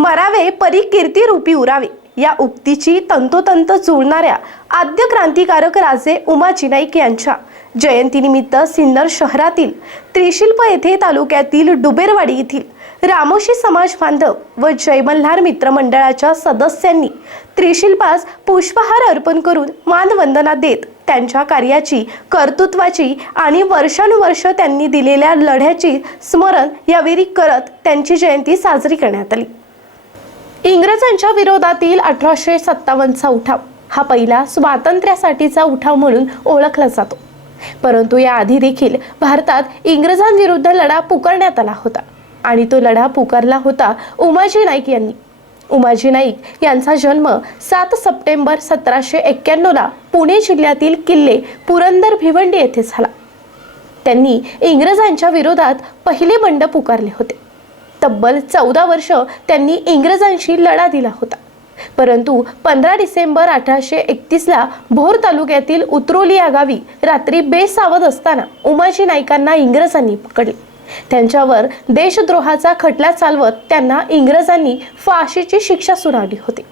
मरावे परी कीर्ती रूपी उरावे. या उक्तीची तंतोतंत जुळणाऱ्या आद्य क्रांतिकारक राजे उमाजी नाईक यांच्या जयंतीनिमित्त सिन्नर शहरातील त्रिशिल्प येथे तालुक्यातील डुबेरवाडी येथील रामोशी समाज बांधव व जय मल्हार मित्रमंडळाच्या सदस्यांनी त्रिशिल्पास पुष्पहार अर्पण करून मानवंदना देत त्यांच्या कार्याची कर्तृत्वाची आणि वर्षानुवर्ष त्यांनी दिलेल्या लढ्याची स्मरण यावेळी करत त्यांची जयंती साजरी करण्यात आली. इंग्रजांच्या विरोधातील अठराशे सत्तावन्नचा उठाव हा पहिला स्वातंत्र्यासाठीचा उठाव म्हणून ओळखला जातो. परंतु याआधी देखील भारतात इंग्रजांविरुद्ध लढा पुकारण्यात आला होता आणि तो लढा पुकारला होता उमाजी नाईक यांनी. उमाजी नाईक यांचा जन्म सात सप्टेंबर सतराशे एक्क्याण्णवला पुणे जिल्ह्यातील किल्ले पुरंदर भिवंडी येथे झाला. त्यांनी इंग्रजांच्या विरोधात पहिले बंड पुकारले होते. तब्बल चौदा वर्ष त्यांनी इंग्रजांशी लढा दिला होता. परंतु पंधरा डिसेंबर अठराशे एकतीसला भोर तालुक्यातील उतरोली या गावी रात्री बेसावध असताना उमाजी नाईकांना इंग्रजांनी पकडले. त्यांच्यावर देशद्रोहाचा खटला चालवत त्यांना इंग्रजांनी फाशीची शिक्षा सुनावली होती.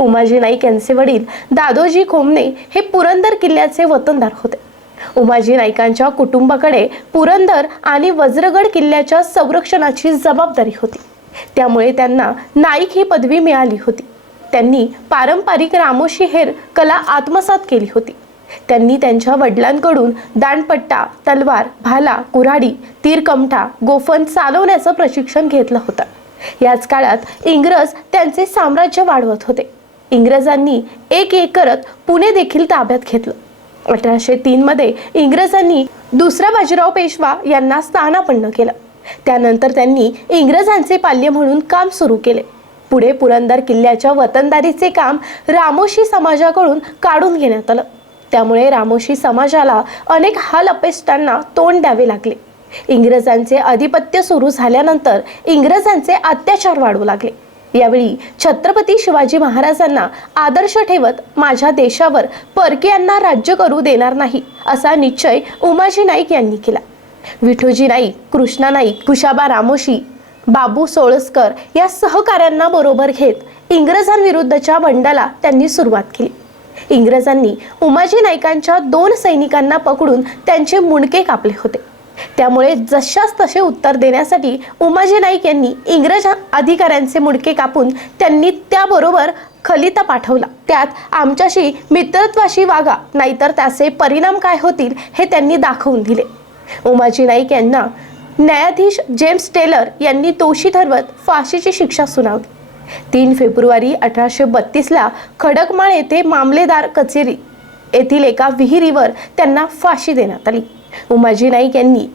उमाजी नाईक यांचे वडील दादोजी खोमने हे पुरंदर किल्ल्याचे वतनदार होते. उमाजी नाईकांच्या कुटुंबाकडे पुरंदर आणि वज्रगड किल्ल्याच्या संरक्षणाची जबाबदारी होती. त्यामुळे त्यांना नाईक ही पदवी मिळाली होती. त्यांनी पारंपरिक रामोशी हेर कला आत्मसात केली होती. त्यांनी त्यांच्या वडिलांकडून दांडपट्टा तलवार भाला कुऱ्हाडी तीरकमठा गोफन चालवण्याचं प्रशिक्षण घेतलं होतं. याच काळात इंग्रज त्यांचे साम्राज्य वाढवत होते. इंग्रजांनी एक एक करत पुणे देखील ताब्यात घेतलं. अठराशे तीनमध्ये इंग्रजांनी दुसरा बाजीराव पेशवा यांना स्थानापन्न केलं. त्यानंतर त्यांनी इंग्रजांचे पाल्य म्हणून काम सुरू केले. पुढे पुरंदर किल्ल्याच्या वतनदारीचे काम रामोशी समाजाकडून काढून घेण्यात आलं. त्यामुळे रामोशी समाजाला अनेक हाल अपेष्टांना तोंड द्यावे लागले. इंग्रजांचे आधिपत्य सुरू झाल्यानंतर इंग्रजांचे अत्याचार वाढू लागले. यावेळी छत्रपती शिवाजी महाराजांना आदर्श ठेवत माझ्या देशावर परकीयांना राज्य करू देणार नाही असा निश्चय उमाजी नाईक यांनी केला. विठोजी नाईक कृष्णा नाईक खुशाबा रामोशी बाबू सोळसकर या सहकाऱ्यांना बरोबर घेत इंग्रजांविरुद्धच्या बंडाला त्यांनी सुरुवात केली. इंग्रजांनी उमाजी नाईकांच्या दोन सैनिकांना पकडून त्यांचे मुंडके कापले होते. त्यामुळे जशास तसे उत्तर देण्यासाठी उमाजी नाईक यांनी इंग्रज अधिकाऱ्यांचे मुडके कापून त्यांनी त्याबरोबर खलिता पाठवला. त्यात आमच्याशी मित्रत्वाशी वागा नाहीतर त्याचे परिणाम काय होतील हे त्यांनी दाखवून दिले. उमाजी नाईक यांना न्यायाधीश जेम्स टेलर यांनी दोषी ठरवत फाशीची शिक्षा सुनावली. तीन फेब्रुवारी अठराशे बत्तीसला खडकमाळ येथे मामलेदार कचेरी येथील एका विहिरीवर त्यांना फाशी देण्यात आली. उमाजी नाईक यांनी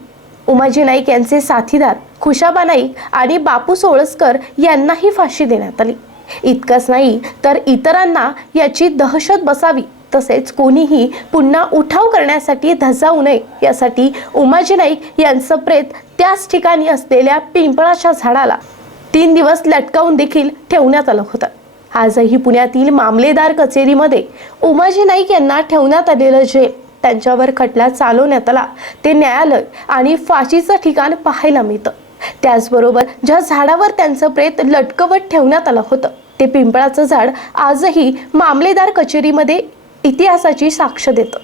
उमाजी नाईक यांचे साथीदार खुशाबा नाईक आणि बापू सोळसकर यांनाही फाशी देण्यात आली. इतकंच नाही तर इतरांना याची दहशत बसावी तसेच कोणीही पुन्हा उठाव करण्यासाठी धजावू नये यासाठी उमाजी नाईक यांचं प्रेत त्याच ठिकाणी असलेल्या पिंपळाच्या झाडाला तीन दिवस लटकावून देखील ठेवण्यात आलं होतं. आजही पुण्यातील मामलेदार कचेरीमध्ये उमाजी नाईक यांना ठेवण्यात आलेलं जेल त्यांच्यावर खटला चालवण्यात आला. ते न्यायालय आणि फाशीचं ठिकाण पाहायला मिळतं. त्याचबरोबर ज्या झाडावर त्यांचं प्रेत लटकवत ठेवण्यात आलं होतं ते पिंपळाचं झाड आजही मामलेदार कचेरीमध्ये इतिहासाची साक्ष देतं.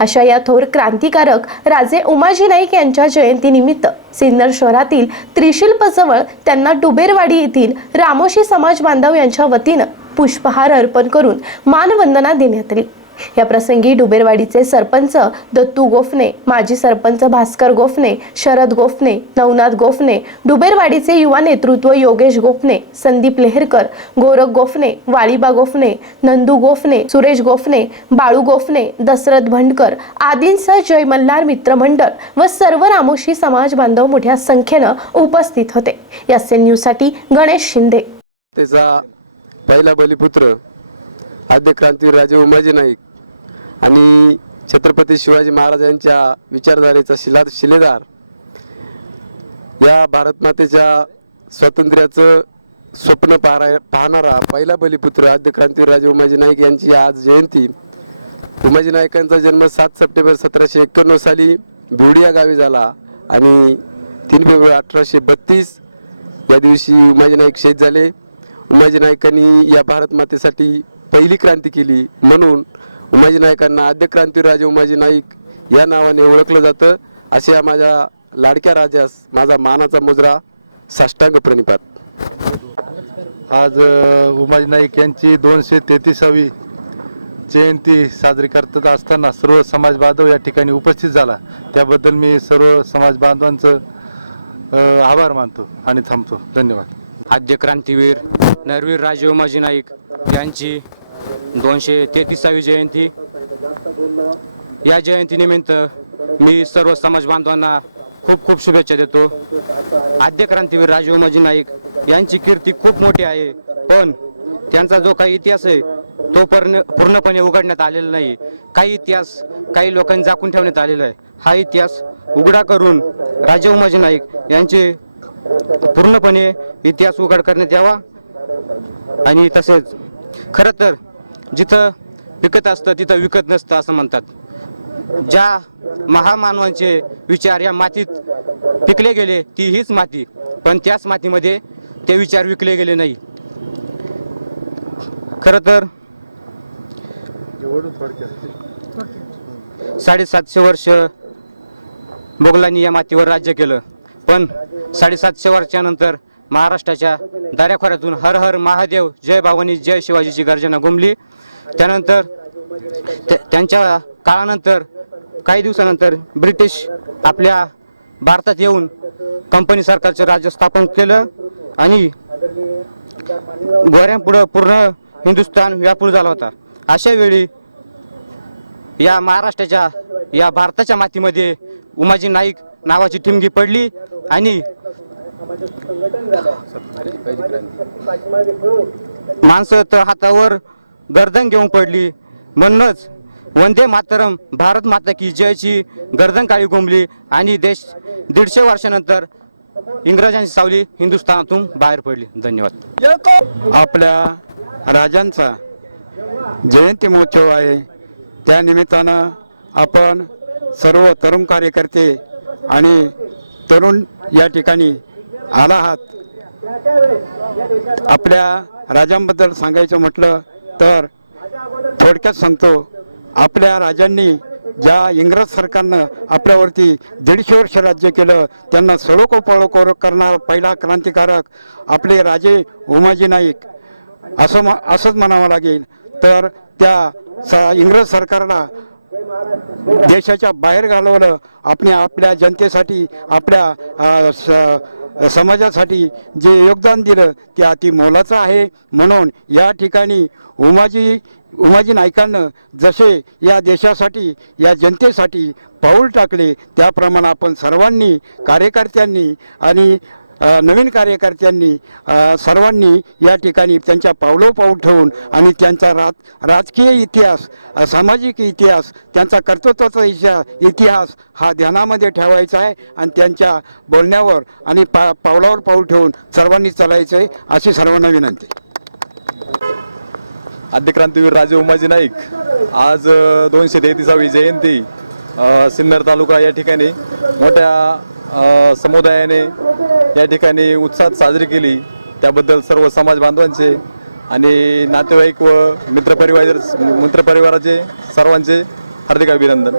अशा या थोर क्रांतिकारक राजे उमाजी नाईक यांच्या जयंतीनिमित्त सिन्नर शहरातील त्रिशिल्पजवळ त्यांना डुबेरवाडी येथील रामोशी समाज बांधव यांच्या वतीनं पुष्पहार अर्पण करून मानवंदना देण्यात आली. या प्रसंगी डुबेरवाडीचे सरपंच दत्तू गोफणे माजी सरपंच भास्कर गोफणे शरद गोफणे नवनाथ गोफणे डुबेरवाडीचे युवा नेतृत्व योगेश गोफणे संदीप लेहरकर गोरख गोफणे वाळीबा गोफणे नंदू गोफणे सुरेश गोफणे बाळू गोफणे दशरथ भंडकर आदींसह जय मल्हार मित्रमंडळ व सर्व रामोशी समाज बांधव मोठ्या संख्येनं उपस्थित होते. या सेल न्यूजसाठी गणेश शिंदे. त्याचा पहिला बलिपुत्र आद्य क्रांतीवीर राजे उमाजी नाईक आणि छत्रपती शिवाजी महाराजांच्या विचारधारेचा शिला शिलेदार या भारतमातेच्या स्वातंत्र्याचं स्वप्न पाहरा पाहणारा पहिला बलिपुत्र आद्य क्रांतीवीर राजे उमाजी नाईक यांची आज जयंती. उमाजी नायकांचा जन्म सात सप्टेंबर सतराशे एक्क्याण्णव साली भिवडी या गावी झाला आणि तीन फेब्रुवारी अठराशे बत्तीस या दिवशी उमाजी नाईक शहीद झाले. उमाजी नाईकांनी या भारत मातेसाठी पहिली क्रांती केली म्हणून उमाजी नाईकांना आद्य क्रांतीवीर राजे उमाजी नाईक या नावाने ओळखलं जातं. अशा या माझ्या लाडक्या राजास माझा मानाचा मुजरा साष्टांग प्रणिपात. आज उमाजी नाईक यांची दोनशे तेहतीसावी जयंती साजरी करत असताना सर्व समाज बांधव या ठिकाणी उपस्थित झाला. त्याबद्दल मी सर्व समाज बांधवांचं आभार मानतो आणि थांबतो. धन्यवाद. आद्य क्रांतीवीर नरवीर राजे उमाजी नाईक यांची दोनशे तेहतीसावी जयंती. या जयंतीनिमित्त मी सर्व समाज बांधवांना खूप खूप शुभेच्छा देतो. आद्य क्रांतीवीर राजीव उमाजी नाईक यांची कीर्ती खूप मोठी आहे. पण त्यांचा जो काही इतिहास आहे तो पूर्ण पूर्णपणे उघडण्यात आलेला नाही. काही इतिहास काही लोकांनी झाकून ठेवण्यात आलेला आहे. हा इतिहास उघडा करून राजे उमाजी नाईक यांचे पूर्णपणे इतिहास उघड करण्यात यावा. आणि तसेच खरं तर जिथं विकत असतं तिथं विकत नसतं असं म्हणतात. ज्या महामानवांचे विचार या मातीत पिकले गेले ती हीच माती. पण त्याच मातीमध्ये ते विचार विकले गेले नाही. खरं तर साडेसातशे वर्ष मोगलांनी या मातीवर राज्य केलं. पण साडेसातशे वर्षानंतर महाराष्ट्राच्या दाऱ्याखोऱ्यातून हर हर महादेव जय बावनी जय शिवाजीची गर्जना घुमली त्यानंतर त्यांच्या काळानंतर काही दिवसानंतर ब्रिटिश आपल्या भारतात येऊन कंपनी सरकारचं राज्य स्थापन केलं आणि गोऱ्यांपुढं पूर्ण हिंदुस्थान व्यापूर झाला होता. अशा वेळी या महाराष्ट्राच्या या भारताच्या मातीमध्ये उमाजी नाईक नावाची ठिमगी पडली आणि माणसं तर हातावर गर्दन घेऊन पडली. म्हणूनच वंदे मातरम भारत माता की जयची गर्दन काळी घुमली आणि देश दीडशे वर्षानंतर इंग्रजांची सावली हिंदुस्थानातून बाहेर पडली. धन्यवाद. आपल्या राजांचा जयंती महोत्सव आहे. त्या निमित्तानं आपण सर्व तरुण कार्यकर्ते आणि तरुण या ठिकाणी आला आहात. आपल्या राजांबद्दल सांगायचं म्हटलं तर थोडक्यात सांगतो. आपल्या राजांनी ज्या इंग्रज सरकारनं आपल्यावरती दीडशे वर्ष राज्य केलं त्यांना सळोको पळोको करणारा पहिला क्रांतिकारक आपले राजे उमाजी नाईक असं मा असंच म्हणावं लागेल. तर त्या स इंग्रज सरकारला देशाच्या बाहेर घालवलं. आपण आपल्या जनतेसाठी आपल्या स समाजासाठी जे योगदान दिलं ते अति मोलाचं आहे. म्हणून या ठिकाणी उमाजी उमाजी नायकानं जसे या देशासाठी या जनतेसाठी पाऊल टाकले त्याप्रमाणे आपण सर्वांनी कार्यकर्त्यांनी आणि नवीन कार्यकर्त्यांनी सर्वांनी या ठिकाणी त्यांच्या पावलोपाऊल ठेवून आणि त्यांचा राज राजकीय इतिहास सामाजिक इतिहास त्यांचा कर्तृत्वाचा इतिहास इतिहास हा ध्यानामध्ये ठेवायचा आहे आणि त्यांच्या बोलण्यावर आणि पा पावलावर पाऊल ठेवून सर्वांनी चालायचं आहे अशी सर्वांना विनंती. आद्यक्रांतीवीर राजे उमाजी नाईक आज दोनशे तेहतीसावी जयंती सिन्नर तालुका या ठिकाणी मोठ्या समुदायाने या ठिकाणी उत्साहात साजरी केली. त्याबद्दल सर्व समाज बांधवांचे आणि नातेवाईक व मित्रपरिवार मित्रपरिवाराचे सर्वांचे हार्दिक अभिनंदन.